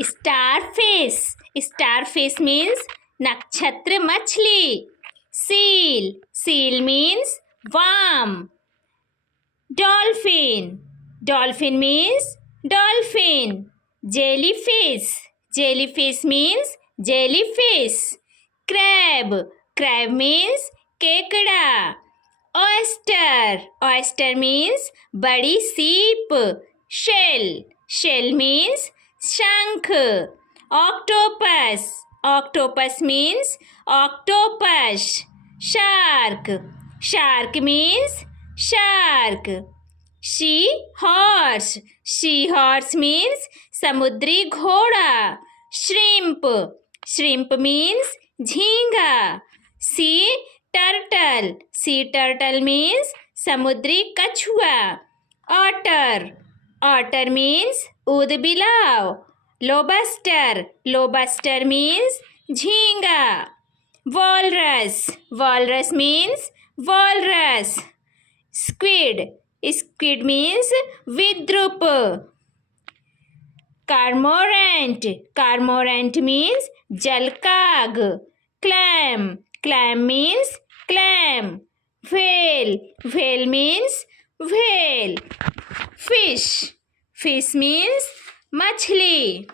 Starfish. Starfish means nakshatra machli. Seal. Seal means worm. Dolphin. Dolphin means dolphin. Jellyfish. Jellyfish means jellyfish. Crab. Crab means kekda. Oyster. Oyster means badi sheep. Shell. Shell means shank. Octopus. Octopus means octopus. Shark. Shark means shark. Sea horse. Sea horse means samudri ghoda. Shrimp. Shrimp means झींगा. Sea turtle. Sea turtle means samudri कछुआ. Otter. Otter means ऊद बिलाव. Lobster. Lobster means झींगा. Walrus. Walrus means walrus. Squid. Squid means vidrup. Cormorant. Cormorant means jalkag. Clam. Clam means clam. Whale. Whale means whale. Fish. Fish means machli.